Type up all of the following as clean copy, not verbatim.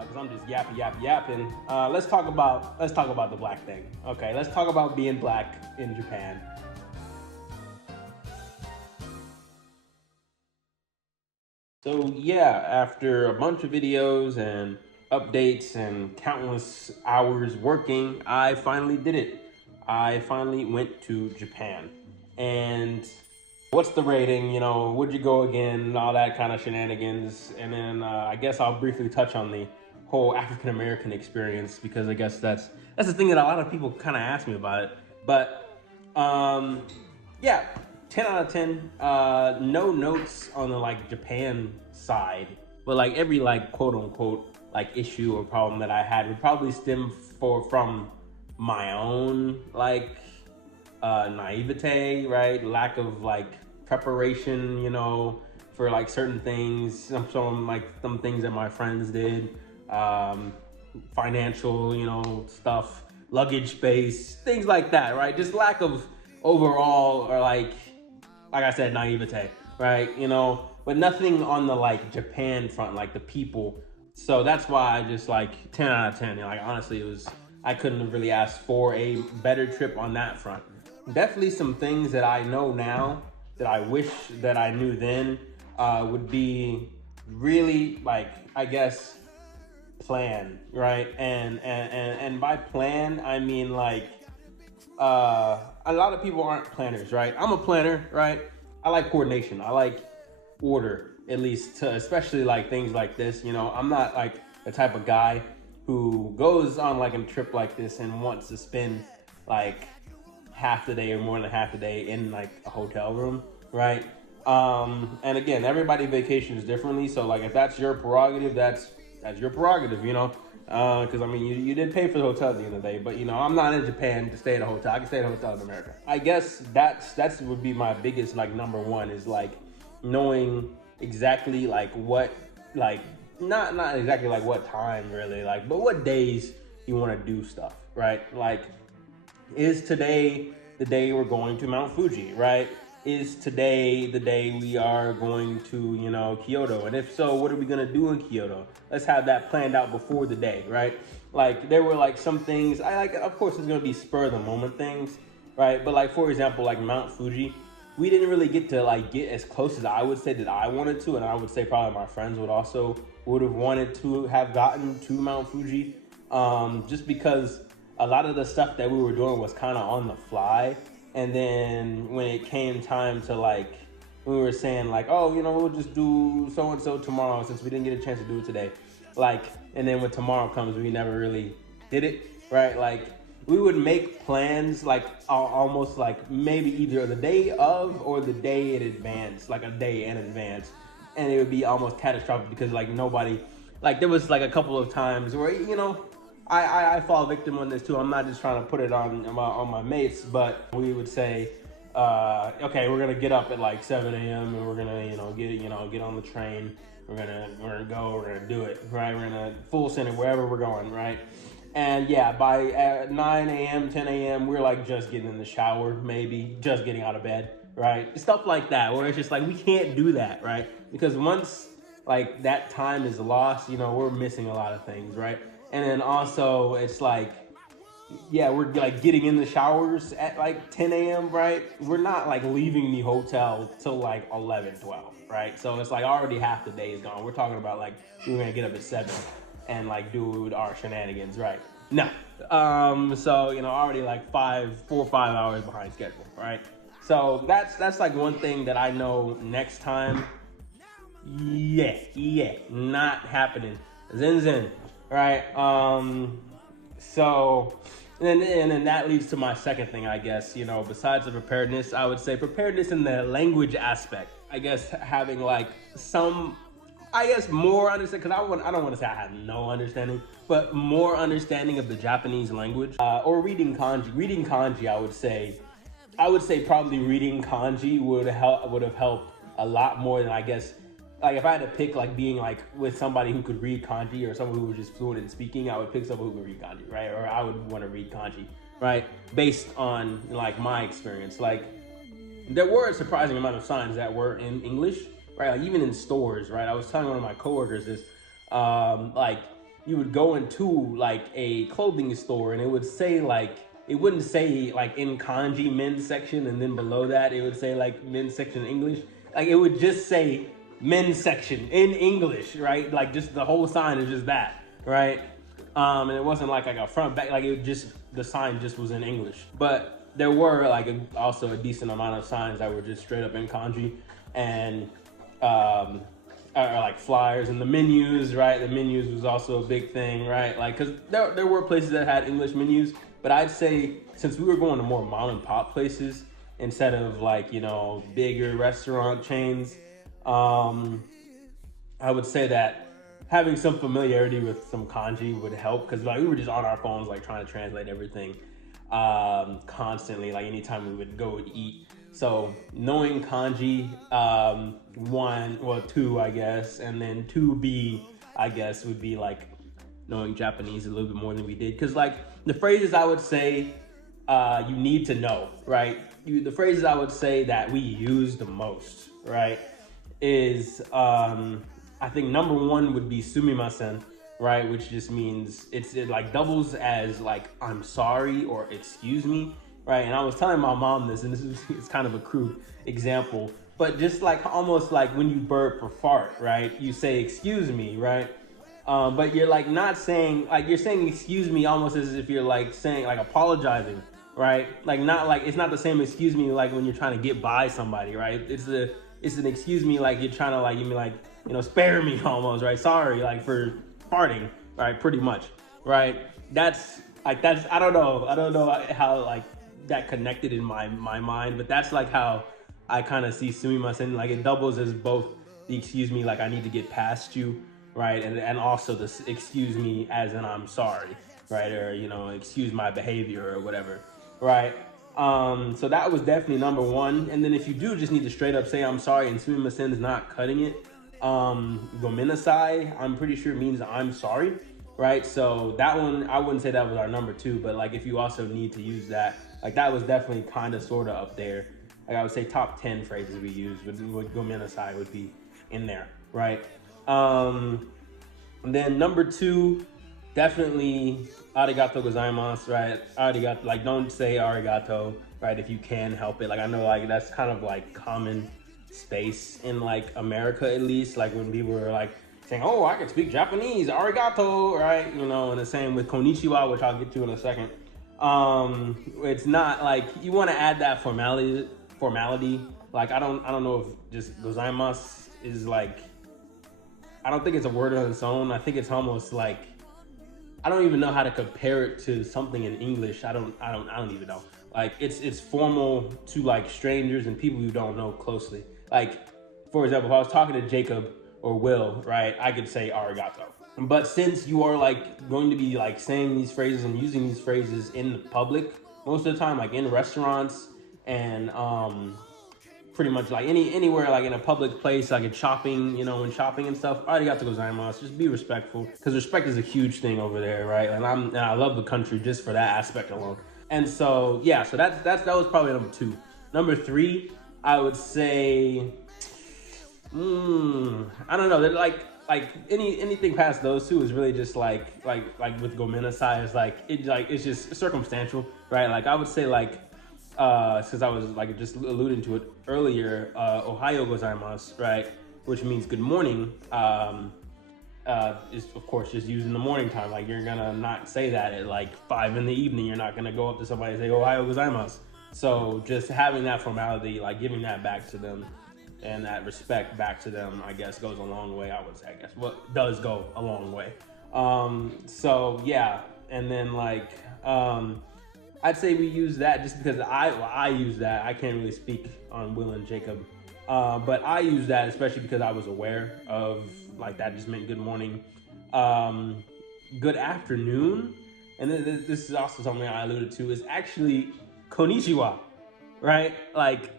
because I'm just yapping. Let's talk about the black thing. Okay, let's talk about being black in Japan. So yeah, after a bunch of videos and updates and countless hours working, I finally did it. I finally went to Japan. And what's the rating? You know, would you go again? And all that kind of shenanigans. And then I guess I'll briefly touch on the whole African American experience because I guess that's the thing that a lot of people kind of ask me about it. But um, yeah, 10 out of 10. No notes on the like Japan side, but like every like quote unquote like issue or problem that I had would probably stem from my own like naivete, right? Lack of like preparation, you know, for like certain things. Some like some things that my friends did, um, financial, you know, stuff, luggage space, things like that, right? Just lack of overall or like I said, naivete, right? You know, but nothing on the like Japan front, like the people. So that's why I just like 10 out of 10. You know, like honestly, it was I couldn't have really asked for a better trip on that front. Definitely some things that I know now that I wish that I knew then would be really like I guess plan, right? And by plan I mean like a lot of people aren't planners, right? I'm a planner, right? I like coordination. I like order, at least, to, especially like things like this. You know, I'm not like the type of guy who goes on like a trip like this and wants to spend like half the day or more than half the day in like a hotel room, right? And again, everybody vacations differently. So like, if that's your prerogative, that's your prerogative, you know. Because I mean, you did pay for the hotel at the end of the day, but you know, I'm not in Japan to stay at a hotel. I can stay at a hotel in America. I guess that's would be my biggest like number one is like knowing exactly like what like not exactly like what time really like, but what days you want to do stuff, right? Like, is today the day we're going to Mount Fuji, right? Is today the day we are going to, you know, Kyoto? And if so, what are we gonna do in Kyoto? Let's have that planned out before the day, right? Like there were like some things I like, of course, it's gonna be spur of the moment things, right? But like for example, like Mount Fuji, we didn't really get to like get as close as I would say that I wanted to, and I would say probably my friends would have wanted to have gotten to Mount Fuji, just because a lot of the stuff that we were doing was kind of on the fly. And then when it came time to like, we were saying like, oh, you know, we'll just do so and so tomorrow since we didn't get a chance to do it today. Like, and then when tomorrow comes, we never really did it, right? Like, we would make plans like almost like maybe either the day of or the day in advance, like a day in advance, and it would be almost catastrophic because like nobody, like there was like a couple of times where you know I fall victim on this too. I'm not just trying to put it on my mates, but we would say, okay, we're gonna get up at like 7 a.m. and we're gonna get on the train. We're gonna go. We're gonna do it, right? We're gonna full send it wherever we're going, right? And yeah, by 9 a.m., 10 a.m., we're like just getting in the shower, maybe just getting out of bed, right? Stuff like that, where it's just like we can't do that, right? Because once like that time is lost, you know, we're missing a lot of things, right? And then also it's like, yeah, we're like getting in the showers at like 10 a.m., right? We're not like leaving the hotel till like 11, 12, right? So it's like already half the day is gone. We're talking about like we're gonna get up at 7 and like do our shenanigans, right? No. So you know, already like 4 or 5 hours behind schedule, right? So that's like one thing that I know next time. Yeah, not happening. Zen, right? So, and then that leads to my second thing, I guess. You know, besides the preparedness, I would say preparedness in the language aspect. I guess having like some, I guess more understanding, because I don't want to say I have no understanding, but more understanding of the Japanese language, or reading kanji. Reading kanji, I would say probably reading kanji would have helped a lot more than I guess. Like if I had to pick like being like with somebody who could read kanji or someone who was just fluent in speaking, I would pick someone who could read kanji, right? Or I would want to read kanji, right? Based on like my experience. Like there were a surprising amount of signs that were in English, right? Like even in stores, right? I was telling one of my coworkers this, like you would go into like a clothing store and it would say like, it wouldn't say like in kanji men's section and then below that it would say like men's section in English. Like it would just say men's section in English, right? Like just the whole sign is just that, right? And it wasn't like a front back, like it would just, the sign just was in English. But there were like also a decent amount of signs that were just straight up in kanji, and or like flyers and the menus, right? The menus was also a big thing, right? Like, cause there were places that had English menus, but I'd say since we were going to more mom and pop places instead of like, you know, bigger restaurant chains, I would say that having some familiarity with some kanji would help, because like we were just on our phones like trying to translate everything constantly, like anytime we would go eat. So knowing kanji, two, I guess, and then 2B, I guess, would be like knowing Japanese a little bit more than we did. Because like the phrases I would say you need to know, right? The phrases I would say that we use the most, right, is I think number one would be sumimasen, right, which just means it like doubles as like I'm sorry or excuse me, right? And I was telling my mom this, and it's kind of a crude example, but just like almost like when you burp or fart, right? You say excuse me, right? But you're like not saying, like you're saying excuse me almost as if you're like saying like apologizing, right? Like not like, it's not the same excuse me like when you're trying to get by somebody, right? It's an excuse me like you're trying to like, you mean like, you know, spare me almost, right? Sorry, like for farting, right? Pretty much, right? That's I don't know how like that connected in my mind, but that's like how I kind of see sumimasen. Like it doubles as both the excuse me, like I need to get past you, right? And also the excuse me as in I'm sorry, right? Or, you know, excuse my behavior or whatever, right? So that was definitely number one. And then if you do just need to straight up say I'm sorry and sumimasen is not cutting it, gomenasai, I'm pretty sure means I'm sorry, right? So that one, I wouldn't say that was our number two, but like if you also need to use that, like that was definitely kind of sort of up there. Like I would say top 10 phrases we use with gomenasai would be in there, right? And then number two, definitely arigato gozaimasu, right? Arigato, like don't say arigato, right? If you can help it. Like I know like that's kind of like common space in like America, at least, like when people were like saying, oh, I can speak Japanese, arigato, right? You know, and the same with konnichiwa, which I'll get to in a second. It's not like you want to add that formality. Like I don't know if just gozaimasu is like, I don't think it's a word on its own. I think it's almost like, I don't even know how to compare it to something in English. I don't even know. Like it's formal to like strangers and people you don't know closely. Like, for example, if I was talking to Jacob or Will, right, I could say arigato. But since you are like going to be like saying these phrases and using these phrases in the public most of the time, like in restaurants and pretty much like anywhere like in a public place, like in shopping, you know, when shopping and stuff, arigato gozaimasu, just be respectful, because respect is a huge thing over there, right? And I love the country just for that aspect alone. And so yeah, so that was probably number two. Number three, I would say, I don't know. They're like anything past those two is really just like with gomenasai is like it's just circumstantial, right? Like I would say like since I was like just alluding to it earlier, ohayo gozaimasu, right, which means good morning, is of course just used in the morning time. Like you're gonna not say that at like 5 p.m. You're not gonna go up to somebody and say ohayo gozaimasu. So just having that formality, like giving that back to them, and that respect back to them, I guess goes a long way. I would say, I guess, what does go a long way. So yeah, and then like I'd say we use that just because I use that. I can't really speak on Will and Jacob, but I use that especially because I was aware of like that just meant good morning, good afternoon, and then this is also something I alluded to is actually konnichiwa, right? Like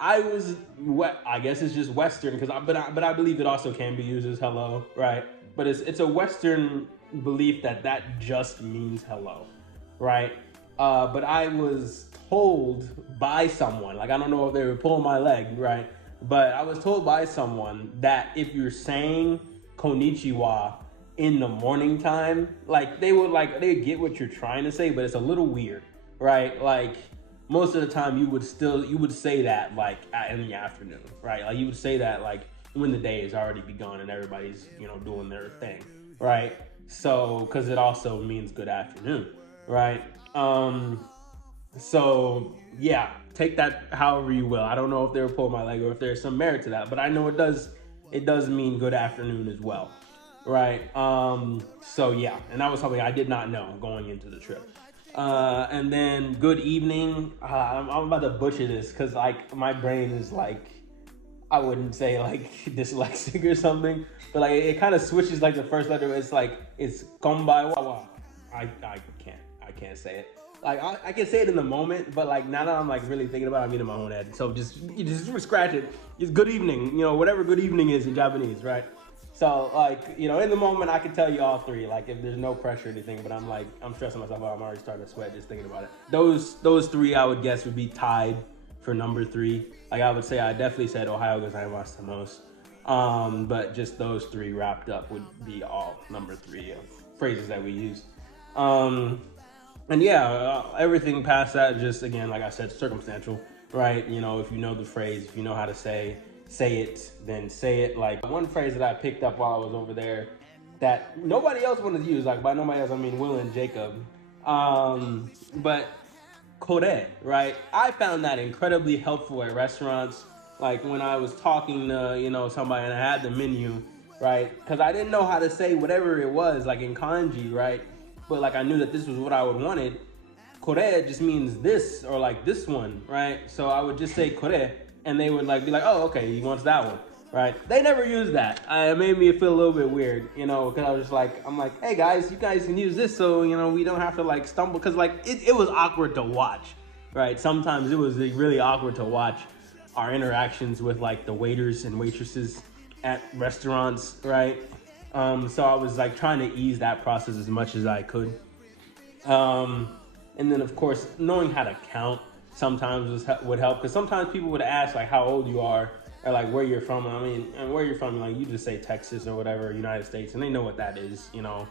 I guess it's just Western but I believe it also can be used as hello, right? But it's a Western belief that just means hello, right? But I was told by someone, like I don't know if they were pulling my leg, right? But I was told by someone that if you're saying konnichiwa in the morning time, like they get what you're trying to say, but it's a little weird, right? Like most of the time you would say that like in the afternoon, right? Like you would say that like when the day has already begun and everybody's, you know, doing their thing, right? So because it also means good afternoon, right? So yeah, take that however you will. I don't know if they were pulling my leg or if there's some merit to that, but I know it does mean good afternoon as well, right? So yeah, and that was something I did not know going into the trip. And then good evening. I'm about to butcher this because like my brain is like, I wouldn't say like dyslexic or something, but like it kind of switches like the first letter. It's like it's konbanwa. I can't say it. Like I can say it in the moment, but like now that I'm like really thinking about it, I'm getting my own head. So you just scratch it. It's good evening, you know, whatever good evening is in Japanese, right? So like, you know, in the moment I can tell you all three, like if there's no pressure or anything, but I'm stressing myself out. I'm already starting to sweat just thinking about it. Those three I would guess would be tied for number three. Like I would say I definitely said Ohio gozaimasu the most. But just those three wrapped up would be all number three of phrases that we use. And yeah, everything past that, just again, like I said, circumstantial, right? You know, if you know the phrase, if you know how to say it, then say it. Like one phrase that I picked up while I was over there that nobody else wanted to use, like by nobody else, I mean Will and Jacob. But kore, right? I found that incredibly helpful at restaurants. Like when I was talking to, you know, somebody and I had the menu, right? Because I didn't know how to say whatever it was, like in kanji, right? But like I knew that this was what I would wanted. Kore just means this or like this one, right? So I would just say kore, and they would like be like, oh, okay, he wants that one, right? They never used that. It made me feel a little bit weird, you know, because I was just like, I'm like, hey guys, you guys can use this, so you know we don't have to like stumble, because like it was awkward to watch, right? Sometimes it was really awkward to watch our interactions with like the waiters and waitresses at restaurants, right? So I was like trying to ease that process as much as I could. And then of course, knowing how to count sometimes would help, because sometimes people would ask like how old you are or like where you're from. I mean, and where you're from, like you just say Texas or whatever, United States, and they know what that is, you know.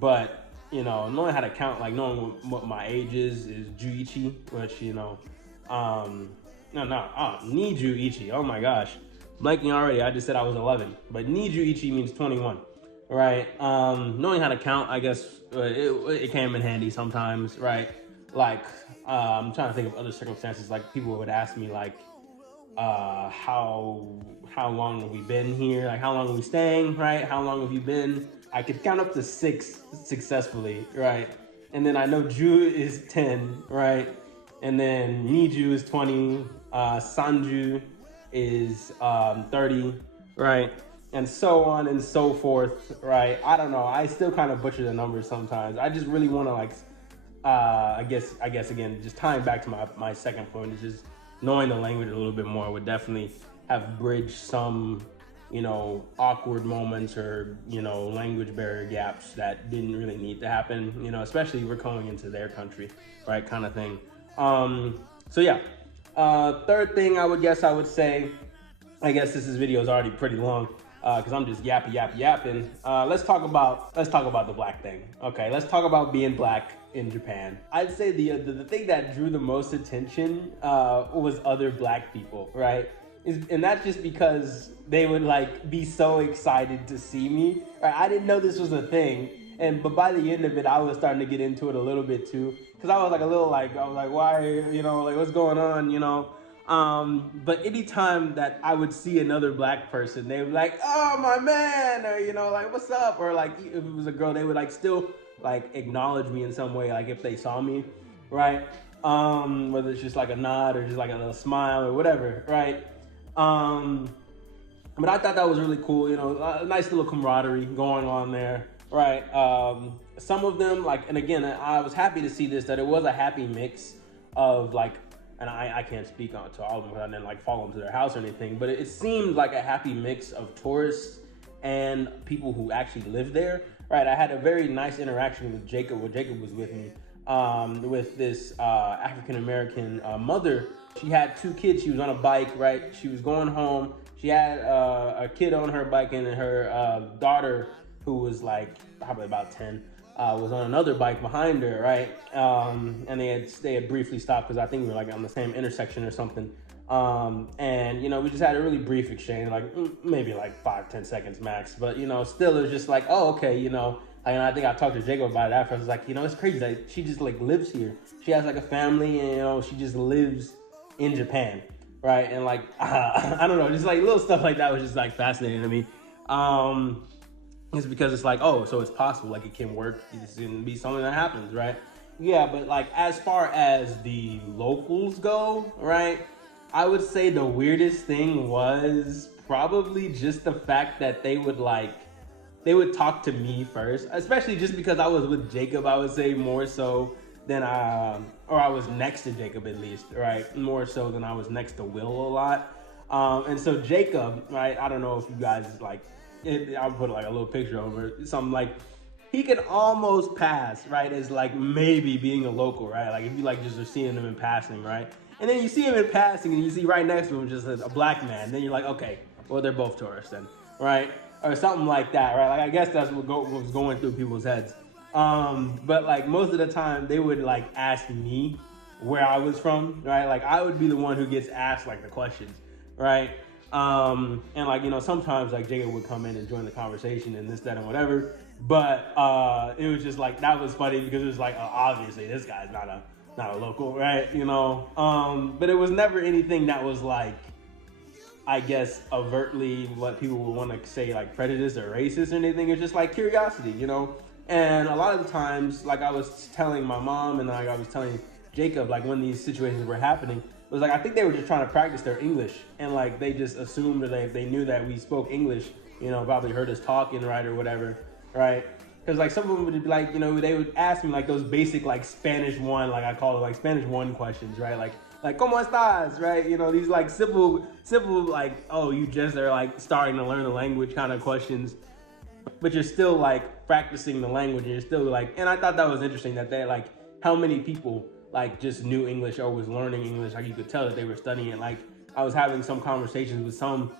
But you know, knowing how to count, like knowing what my age is Juichi, which you know, Niju Ichi. Oh my gosh. Blanking already. I just said I was 11. But Niju Ichi means 21. Right? Knowing how to count, I guess, it came in handy sometimes, right? Like, I'm trying to think of other circumstances. Like, people would ask me, like, how long have we been here? Like, how long are we staying, right? How long have you been? I could count up to 6 successfully, right? And then I know Ju is 10, right? And then Niju is 20, Sanju is 30, right? And so on and so forth, right? I don't know. I still kind of butcher the numbers sometimes. I just really want to like, I guess again, just tying back to my second point is just knowing the language a little bit more would definitely have bridged some, you know, awkward moments or, you know, language barrier gaps that didn't really need to happen, you know, especially we're going into their country, right? Kind of thing. So yeah. Third thing I would say, I guess this video is already pretty long because I'm just yapping. Let's talk about the black thing. Okay, let's talk about being black in Japan. I'd say the thing that drew the most attention was other black people, right? And that's just because they would like be so excited to see me. Right? I didn't know this was a thing, but by the end of it, I was starting to get into it a little bit too. Cause I was like I was like, why, you know, like what's going on, you know? But anytime that I would see another black person, they would be like, oh my man, or you know, like what's up? Or like if it was a girl, they would like still like acknowledge me in some way, like if they saw me, right? Whether it's just like a nod or just like a little smile or whatever, right? But I thought that was really cool, you know, a nice little camaraderie going on there. Right. Some of them, like, and again, I was happy to see this, that it was a happy mix of like, and I can't speak on to all of them because I didn't like follow them to their house or anything, but it seemed like a happy mix of tourists and people who actually live there. Right. I had a very nice interaction with Jacob when Jacob was with me, with this African-American mother. She had 2 kids. She was on a bike, right? She was going home. She had a kid on her bike, and her daughter, who was like probably about 10, was on another bike behind her, right? And they had briefly stopped because I think we were like on the same intersection or something. And we just had a really brief exchange, like maybe like 5-10 seconds max. But still, it was just like, oh, okay, and I think I talked to Jacob about it after. I was like, it's crazy that she just like lives here. She has like a family, and she just lives in Japan, right? And like I don't know, just like little stuff like that was just like fascinating to me. It's because it's like, oh, so it's possible, like it can work. It can be something that happens, right? Yeah, but like as far as the locals go, right? I would say the weirdest thing was probably just the fact that they would talk to me first, especially just because I was with Jacob. I would say more so than or I was next to Jacob at least, right? More so than I was next to Will a lot. And so Jacob, right? I don't know if you guys I'll put like a little picture over it, something like he can almost pass, right, as like maybe being a local, right? Like if you like just are seeing him in passing, right? And then you see him in passing, and you see right next to him just a black man. Then you're like, okay, well they're both tourists then, right? Or something like that, right? Like I guess that's what was going through people's heads. But like most of the time, they would like ask me where I was from, right? Like I would be the one who gets asked like the questions, right? And like sometimes like Jacob would come in and join the conversation and this, that, and whatever. But it was just like that was funny because it was like obviously this guy's not a local, right? But it was never anything that was like, I guess, overtly what people would want to say like prejudice or racist or anything. It's just like curiosity, And a lot of the times, like I was telling my mom and like I was telling Jacob, like when these situations were happening, it was like I think they were just trying to practice their English, and like they just assumed that they knew that we spoke English, probably heard us talking, right, or whatever, right? Because like some of them would be like, they would ask me like those basic like Spanish 1, like I call it like Spanish 1 questions, right? Like ¿Cómo estás? Right? These like simple like, oh, you just are like starting to learn the language kind of questions, but you're still like practicing the language, and you're still like, and I thought that was interesting that they like how many people like just knew English or was learning English. Like you could tell that they were studying it. Like I was having some conversations with some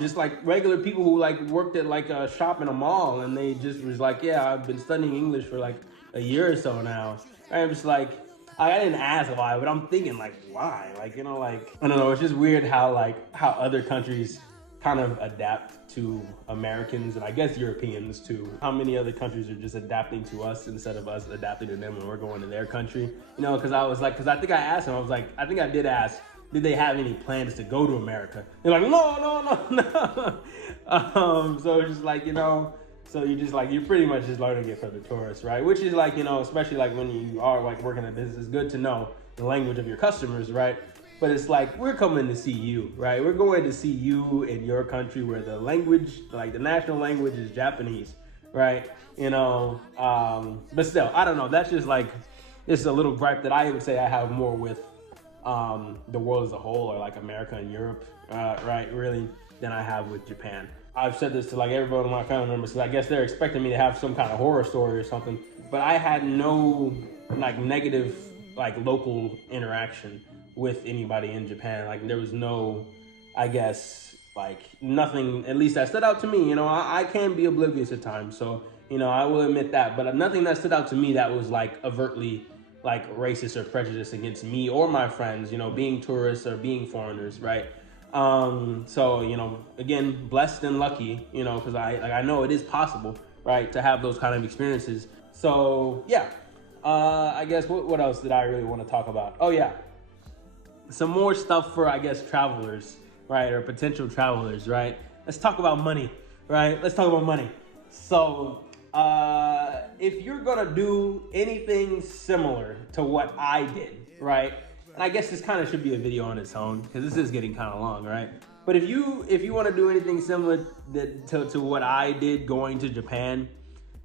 just like regular people who like worked at like a shop in a mall, and they just was like, yeah, I've been studying English for like a year or so now. And I'm just like, I didn't ask why, but I'm thinking like, why? Like, like, I don't know. It's just weird how other countries kind of adapt to Americans, and I guess Europeans too. How many other countries are just adapting to us instead of us adapting to them when we're going to their country? Because I think I asked them, I was like, I think I did ask, did they have any plans to go to America? They're like, no. So it's just like, so you're pretty much just learning it for the tourists, right? Which is like, especially like when you are like working in business, it's good to know the language of your customers, right? But it's like, we're coming to see you, right? We're going to see you in your country where the language, like the national language is Japanese, right? But still, I don't know. That's just like, it's a little gripe that I would say I have more with the world as a whole, or like America and Europe, right? Really, than I have with Japan. I've said this to like everyone in my family members, because I guess they're expecting me to have some kind of horror story or something, but I had no like negative like local interaction with anybody in Japan. Like there was no, I guess, like nothing, at least that stood out to me. I can be oblivious at times, so I will admit that, but nothing that stood out to me that was like overtly like racist or prejudiced against me or my friends, being tourists or being foreigners, right? So, again, blessed and lucky, because I know it is possible, right, to have those kind of experiences. So yeah, I guess what else did I really want to talk about? Oh yeah, some more stuff for, I guess, travelers, right, or potential travelers, right? Let's talk about money, right? Let's talk about money. So if you're gonna do anything similar to what I did, right? And I guess this kind of should be a video on its own, because this is getting kind of long, right? But if you want to do anything similar to what I did going to Japan,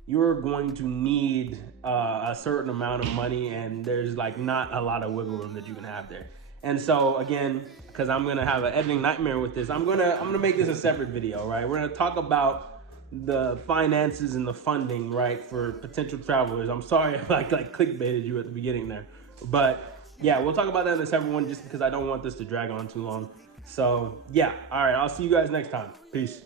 you're going to need a certain amount of money, and there's like not a lot of wiggle room that you can have there. And so again, because I'm gonna have an editing nightmare with this, I'm gonna make this a separate video, right? We're gonna talk about the finances and the funding, right, for potential travelers. I'm sorry if I like clickbaited you at the beginning there, but yeah, we'll talk about that in a separate one, just because I don't want this to drag on too long. So yeah, all right, I'll see you guys next time. Peace.